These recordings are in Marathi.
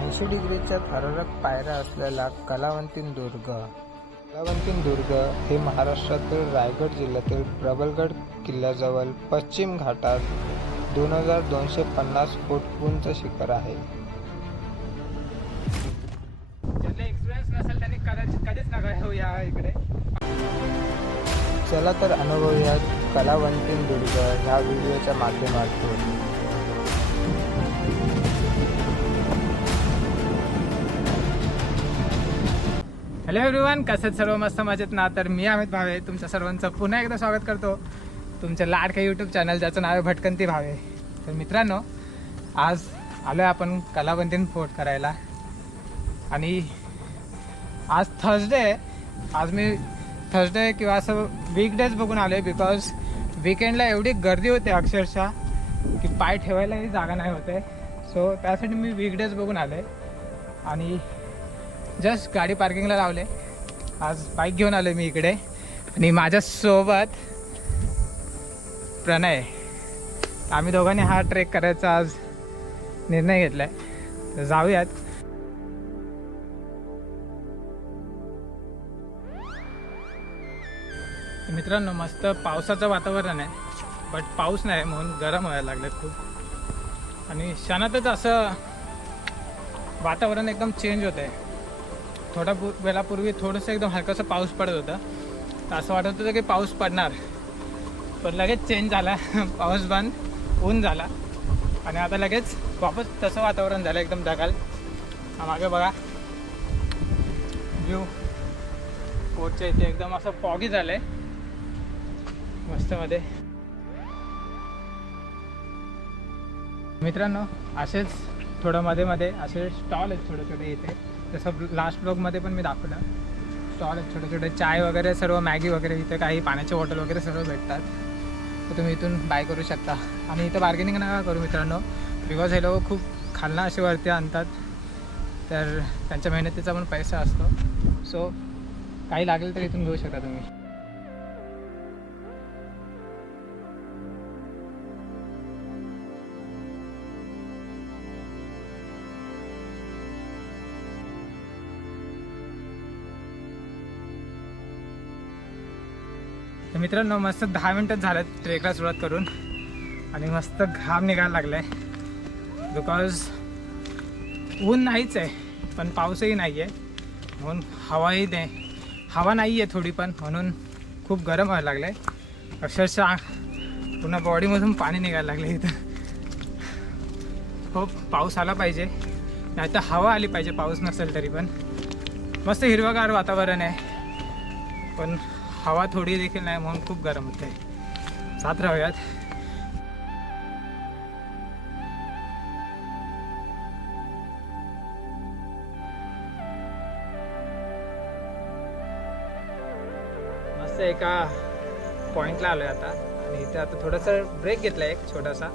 ऐंशी डिग्रीच्या थरारक पायऱ्या असलेला कलावंतीन दुर्ग. कलावंतीन दुर्ग हे महाराष्ट्रातील रायगड जिल्ह्यातील प्रबलगड किल्ल्याजवळ पश्चिम घाटात दोन हजार दोनशे पन्नास फूट उंच शिखर आहे. एक्सपिरियन्स नसेल त्यांनी कदाचित कधीच नका येऊ या इकडे. चला तर अनुभवूया कलावंतीन दुर्ग ह्या व्हिडिओच्या माध्यमातून. हॅलो एव्हरीवन कसं सर्व? मस्त मजेत ना? तर मी अमित भावे तुमच्या सर्वांचं पुन्हा एकदा स्वागत करतो. तुमच्या लाडक्या यूट्यूब चॅनल ज्याचं नाव आहे भटकंती भावे. तर मित्रांनो आज आलो आहे आपण कलावंतीन फोर्ट करायला. आणि आज थर्सडे आहे. आज मी थर्सडे किंवा असं वीकडेज बघून आलो आहे बिकॉज विकेंडला एवढी गर्दी होते अक्षरशः की पाय ठेवायलाही जागा नाही होते. सो त्यासाठी मी वीकडेज बघून आलो आहे आणि जस्ट गाडी पार्किंगला लावले. आज बाईक घेऊन आलो मी इकडे. आणि माझ्यासोबत प्रणय. आम्ही दोघांनी हा ट्रेक करायचा आज निर्णय घेतला आहे तर जाऊयात. मित्रांनो मस्त पावसाचं वातावरण आहे. बट पाऊस नाही म्हणून गरम व्हायला लागलं खूप. आणि क्षणातच असं वातावरण एकदम चेंज होतं आहे थोडा वेळापूर्वी थोडंसं एकदम हलकासा पाऊस पडत होता. तर असं वाटत होतं की पाऊस पडणार. पण लगेच चेंज झाला. पाऊस बंद ऊन झाला. आणि आता लगेच वापस तसं वातावरण झालं एकदम ढगाल मागे बघा. व्ह्यू कोटच्या इथे एकदम असं फॉगी झालं आहे मस्तमध्ये. मित्रांनो असेच थोडं मध्ये मध्ये असे स्टॉल आहेत छोटे छोटे इथे. जसं लास्ट ब्लॉगमध्ये पण मी दाखवलं. स्टॉल आहेत छोटे छोटे चाय वगैरे सर्व मॅगी वगैरे इथे काही पाण्याचे बॉटल वगैरे सर्व भेटतात. तर तुम्ही इथून बाय करू शकता. आणि इथं बार्गेनिंग नका करू मित्रांनो. बिकॉज हे लोक खूप खालना असे वरती आणतात. तर त्यांच्या मेहनतीचा पण पैसा असतो. सो काही लागेल तर इथून घेऊ शकता तुम्ही. मित्रांनो मस्त दहा मिनटं झालं ट्रेकला सुरुवात करून. आणि मस्त घाम निघायला लागलाय. बिकॉज ऊन नाहीच आहे पण पाऊसही नाही आहे म्हणून हवाही नाही. हवा नाही आहे थोडी पण म्हणून खूप गरम व्हायला लागलं आहे अक्षरशः पुन्हा बॉडीमधून पाणी निघायला लागलं इथं. खूप पाऊस आला पाहिजे. नाही तर हवा आली पाहिजे पाऊस नसेल तरी पण. मस्त हिरवागार वातावरण आहे. पण हवा थोडी देखील नाही म्हणून खूप गरम होते. सात राहूयात. मस्त एका पॉईंटला आलो आहे आता. आणि इथे आता थोडंसं ब्रेक घेतला एक छोटासा.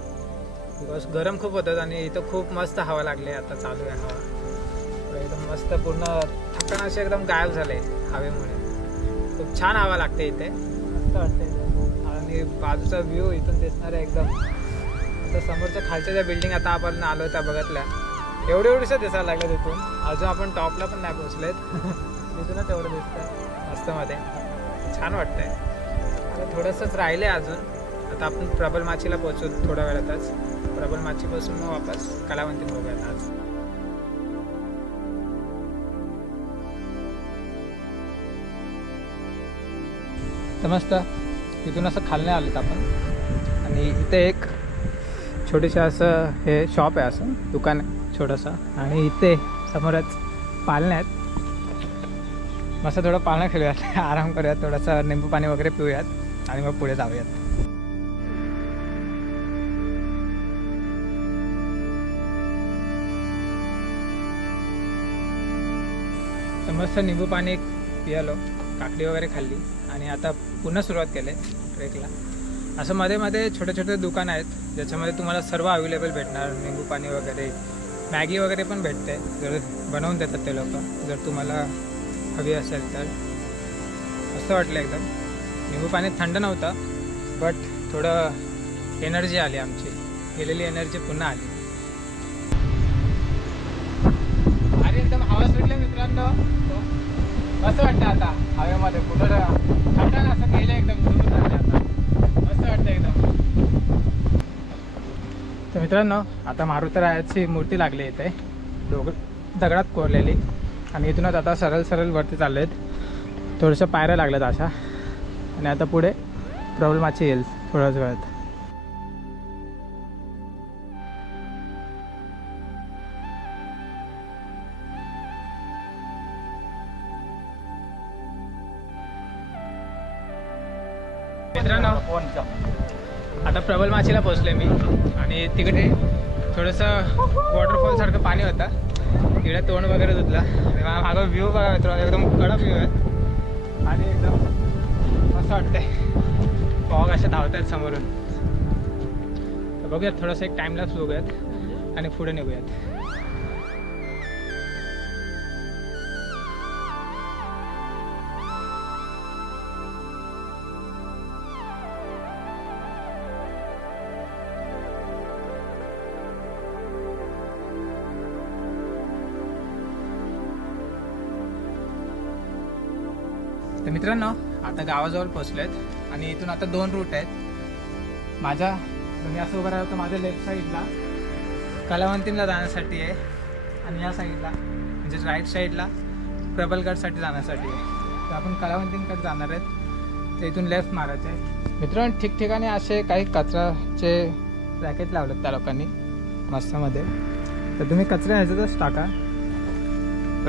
बिकॉज गरम खूप होतं आणि इथं खूप मस्त हवा लागली आहे आता चालू आहे हवा. एकदम मस्त पूर्ण थकण असे एकदम गायब झाले हवेमुळे. खूप छान हवा लागते इथे. मस्त वाटते. आणि बाजूचा व्ह्यू इथून दिसणार आहे एकदम. आता समोरच्या खालच्या ज्या बिल्डिंग आता आपण आलो त्या बघितल्या. एवढे एवढेशा दिसायला लागल्या तिथून अजून आपण टॉपला पण नाही पोचलेत तिथूनच एवढं दिसतं मस्त मध्ये. छान वाटतंय. आता थोडंसंच राहिलं आहे अजून. आता आपण प्रबल माचीला पोचू थोड्या वेळातच. प्रबल माचीपासून मग वापस कलावंती बघूयात आज. तर मस्त तिथून असं खालने आलोत आपण. आणि इथे एक छोटीशी असं हे शॉप आहे असं दुकान आहे छोटंसं. आणि इथे समोरच पालण्या आहेत मस्त थोडं पाळणं खेळूयात. आराम करूयात. थोडंसं निंबू पाणी वगैरे पिऊयात. आणि मग पुढे जाऊयात. तर मस्त निंबू पाणी पियालो. काकडी वगैरे खाल्ली. आणि आता पुन्हा सुरुवात केली ट्रेकला. असं मध्ये मध्ये छोटे छोटे दुकान आहेत ज्याच्यामध्ये तुम्हाला सर्व अवेलेबल भेटणार. निंबू पाणी वगैरे मॅगी वगैरे पण भेटते जर बनवून देतात ते लोक. जर तुम्हाला हवी असेल तर. असं वाटलं एकदम. निंबू पाणी थंड नव्हतं बट थोडं एनर्जी आली आमची. गेलेली एनर्जी पुन्हा आली. अरे एकदम हवा सुटली मित्रांनो. असं वाटतं आता हवेमध्ये. कुठं मित्रांनो आता मारुतरायाची मूर्ती लागली इथे. दोघ दगडात कोरलेली. आणि इथूनच आता सरळ सरळ वरती चालले आहेत थोड्याशा पायऱ्या लागल्यात अशा. आणि आता पुढे प्रॉब्लेमाची येईल थोड्याच वेळात. मित्रांनो आता प्रबल माचीला आहे मी. आणि तिकडे थोडंसं वॉटरफॉल सारखं पाणी होतं. तिकडे तोंड वगैरे धुतला. आणि मागं व्ह्यू बघा मित्रांनो एकदम कडक व्ह्यू आहे. आणि एकदम असं वाटतंय. पॉग असे धावत आहेत समोरून. तर बघूयात थोडंसं एक टाईमलाच बघूयात. आणि पुढे निघूयात. मित्रांनो आता गावाजवळ पोचलेत आणि इथून आता दोन रूट आहेत. माझ्या तुम्ही असं उभं राहिलं तर माझ्या लेफ्ट साईडला कलावंतीला जाण्यासाठी आहे आणि या साईडला म्हणजे राईट साईडला प्रबलगडसाठी जाण्यासाठी आहे. तर आपण कलावंतींकडे जाणार आहेत. तर इथून लेफ्ट मारायचं आहे. मित्रांनो ठिकठिकाणी असे काही कचऱ्याचे रॅकेट लावलेत त्या लोकांनी मस्तामध्ये. तर तुम्ही कचरा ह्याच्यातच टाका.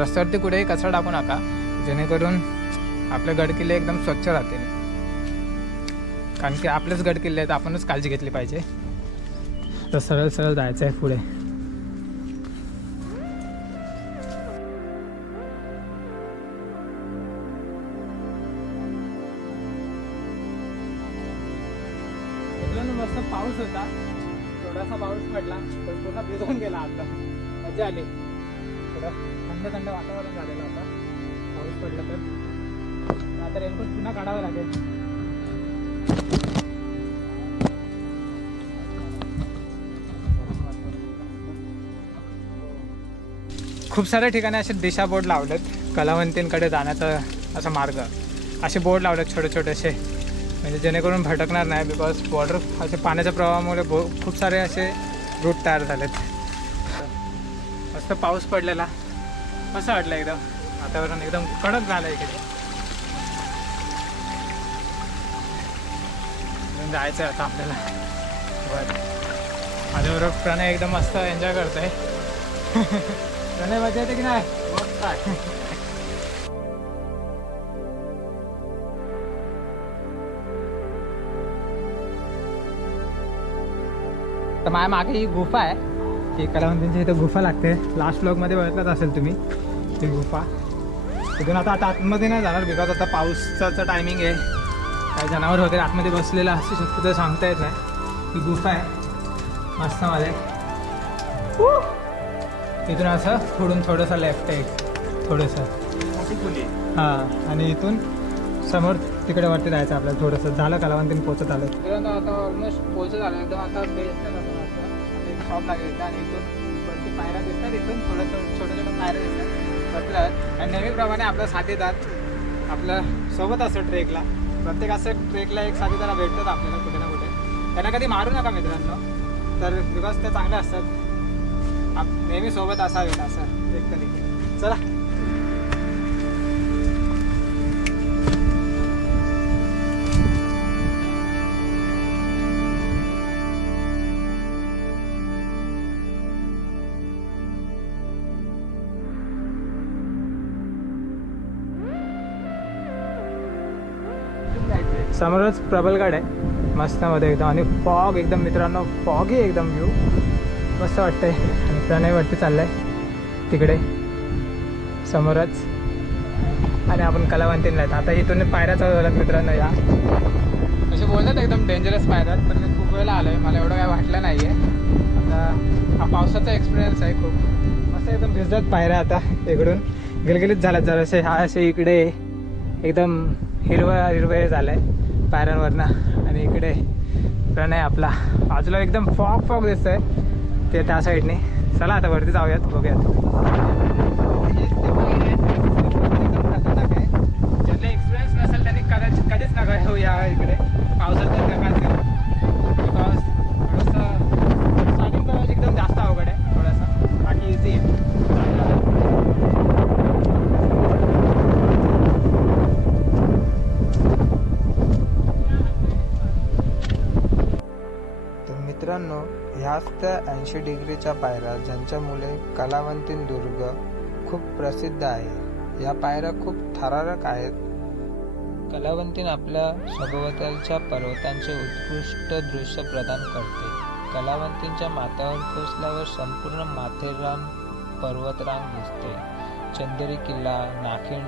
रस्त्यावरती कुठेही कचरा टाकू नका. जेणेकरून आपले गडकिल्ले एकदम स्वच्छ राहतील. कारण की आपलेच गडकिल्ले आहेत आपणच काळजी घेतली पाहिजे. तर सरळ सरळ जायचं आहे पुढे. आता रेनकोट पुन्हा काढावं लागेल. खूप साऱ्या ठिकाणी असे दिशा बोर्ड लावलेत कलावंतींकडे जाण्याचा असा मार्ग. असे बोर्ड लावलेत छोटे छोटेसे म्हणजे जेणेकरून भटकणार नाही बिकॉज बॉर्डर असे पाण्याच्या प्रवाहामुळे बो खूप सारे असे रूट तयार झालेत. मस्त पाऊस पडलेला. मस्त वाटलं एकदम? वातावरण एकदम कडक झालं इकडे. जायचं आहे आता आपल्याला. बरं. माझ्याबरोबर प्रणय एकदम मस्त एन्जॉय करतोय. प्रणय मजा येते की नाही? तर माझ्या मागे ही गुफा आहे. ही कलावंतींची इथं गुफा लागते. लास्ट ब्लॉगमध्ये बघितलाच असेल तुम्ही ती गुफा. तिथून आता आता आतमध्ये नाही जाणार बिकॉज आता पावसाचं टायमिंग आहे. काही जनावर वगैरे आतमध्ये बसलेलं असू शकतं तर सांगता येत नाही. ही गुफा आहे. मस्त मध्ये. इथून असं थोडून थोडंसं लेफ्ट आहे. थोडंसं. हां आणि इथून समोर तिकडे वरती जायचं आपल्याला. थोडंसं झालं कलावंतीन पोचत आलं आता ऑलमोस्ट पोचत आलं एकदम आता बेस्ट शॉप लागेल आणि इथून वरती पायऱ्या दिसतात. इथून थोडं छोट्या छोट्या पायऱ्या दिसतात. म्हटलं आणि नेहमीप्रमाणे आपल्या साथीदार आपल्यासोबत असं ट्रेकला. प्रत्येक असं ट्रेकला एक साथीदार भेटतात आपल्याला कुठे ना कुठे. त्यांना कधी मारू नका मित्रांनो. तर बिकॉज ते चांगले असतात. आप नेहमी सोबत असावेत असं एक तरी चला. समोरच प्रबलगड आहे. मस्तमध्ये एकदम. आणि फॉग एकदम मित्रांनो फॉग एकदम व्ह्यू मस्त वाटतंय. आणि प्रणयवरती आहे तिकडे. समोरच. आणि आपण कलावंतींना आहेत. आता इथून पायऱ्या चालू झाल्यात मित्रांनो या. असे बोलतात एकदम डेंजरस पायऱ्यात पण मी खूप वेळेला आलो आहे मला एवढं काय वाटलं नाही आहे आता हा पावसाचा एक्सपिरियन्स आहे खूप. मस्त एकदम भिजतात पायऱ्या आता इकडून. गिलगिलीत झाल्यात जरासे. हा असे इकडे. एकदम हिरवं हिरवं झालं आहे पॅरनवरनं आणि इकडे प्रणय आपला. बाजूला एकदम फॉग फॉग दिसत आहे ते त्या साईडने चला आता वरती जाऊयात बघूयात. एक्सपिरियन्स नसेल त्यांनी कदाचित कधीच नका येऊ या इकडे. पावसात त्या ऐंशी डिग्रीच्या पायऱ्या ज्यांच्यामुळे कलावंतीन दुर्ग खूप प्रसिद्ध आहे. या पायऱ्या खूप थरारक आहेत. कलावंतीन आपल्या सभोवतालच्या पर्वतांचे उत्कृष्ट दृश्य प्रदान करते. कलावंतींच्या माथ्यावर पोचल्यावर संपूर्ण माथेरान पर्वतरांग दिसते. चंदेरी किल्ला नाखिण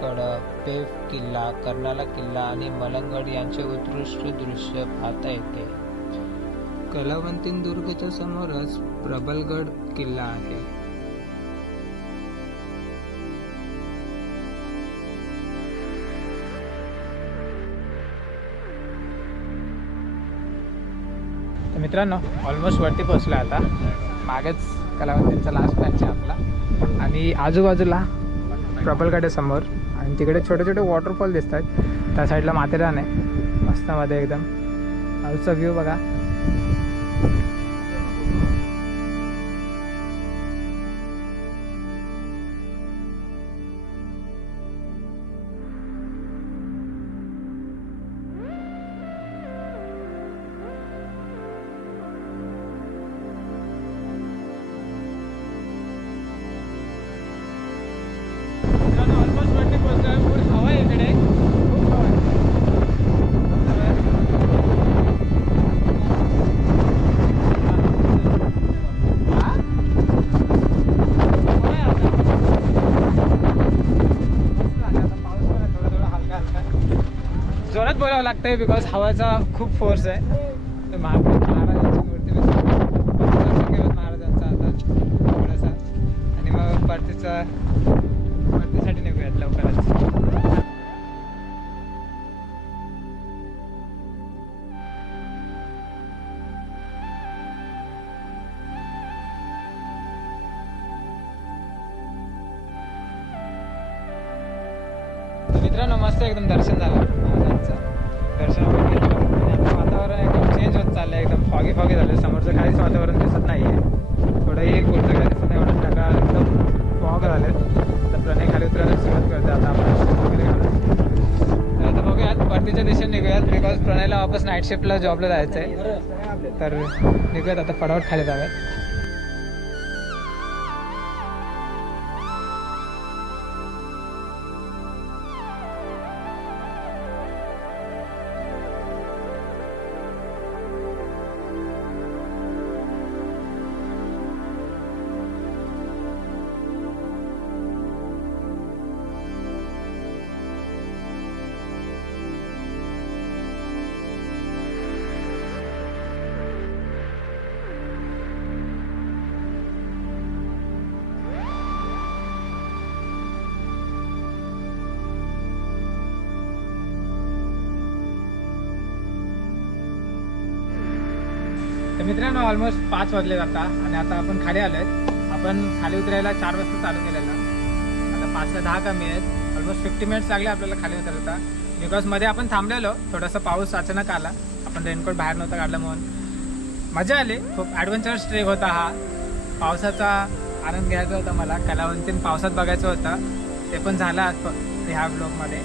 कड पेफ किल्ला कर्नाला किल्ला आणि मलंगड यांचे उत्कृष्ट दृश्य पाहता येते. कलावंतीन दुर्गच्या समोरच प्रबलगड किल्ला आहे. तर मित्रांनो ऑलमोस्ट वरती पोचलो आता. मागेच कलावंतींचा लास्ट मॅच आहे आपला. आणि आजूबाजूला प्रबलगडासमोर आणि तिकडे छोटे छोटे वॉटरफॉल दिसत आहेत त्या साईडला माथेरान आहे. मस्तमध्ये एकदम. आजचा व्ह्यू बघा. बोलावं लागतंय बिकॉज हवाचा खूप फोर्स आहे. तर महाराजांची मूर्ती महाराजांचा आता थोडासा. आणि मग परतीचा परतीसाठी निघूयात लवकरच. मित्रांनो मस्त एकदम दर्शन झालं. दर्शन आता वातावरण एकदम चेंज होत चाललं आहे एकदम फॉगी फॉगी झालं समोरचं काहीच वातावरण दिसत नाही आहे थोडंही कुठचं काय दिसत नाही. एवढं ढगा एकदम फॉग झाले आता प्रणय खाली उतरायला सुरुवात करते आता आपण. तर आता बघूयात परतीच्या दिशेने निघूयात. बिकॉज प्रणयला वापस नाईट शिफ्टला जॉबला जायचं आहे तर निघूयात आता फटाफट खाली जाऊयात. तर मित्रांनो ऑलमोस्ट पाच वाजले आता आणि आता आपण खाली आलोय. आपण खाली उतरायला चार वाजता चालू केलेलं. आता पाच ते दहा कमी आहेत. ऑलमोस्ट फिफ्टी मिनिट्स लागले आपल्याला खाली उतरता. बिकॉजमध्ये आपण थांबलेलो. थोडासा पाऊस अचानक आला. आपण रेनकोट बाहेर नव्हता काढला म्हणून. मजा आली. खूप ॲडव्हेंचरस ट्रेक होता हा. पावसाचा आनंद घ्यायचा होता मला. कलावंतीन पावसात बघायचं होतं. ते पण झालं आज ह्या ब्लॉगमध्ये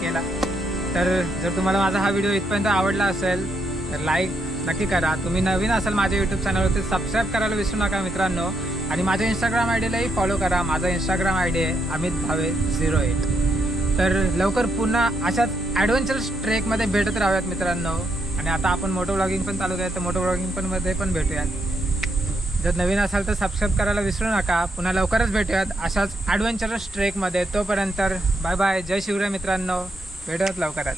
केला. तर जर तुम्हाला माझा हा व्हिडिओ इथपर्यंत आवडला असेल तर लाईक नक्की करा. तुम्ही नवीन असाल माझ्या यूट्यूब चॅनलवरती सबस्क्राईब करायला विसरू नका मित्रांनो. आणि माझ्या इंस्टाग्राम आय डीलाही फॉलो करा. माझा इंस्टाग्राम आय डी आहे अमित भावे झिरो एट तर लवकर पुन्हा अशाच ॲडव्हेंचरस ट्रेकमध्ये भेटत राहूयात मित्रांनो. आणि आता आपण मोटो ब्लॉगिंग पण चालू केलं तर मोटो ब्लॉगिंग पण मध्ये पण भेटूयात. जर नवीन असाल तर सबस्क्राईब करायला विसरू नका. पुन्हा लवकरच भेटूयात अशाच ॲडव्हेंचरस ट्रेकमध्ये तोपर्यंत बाय बाय जय शिवराय मित्रांनो. भेटूयात लवकरच.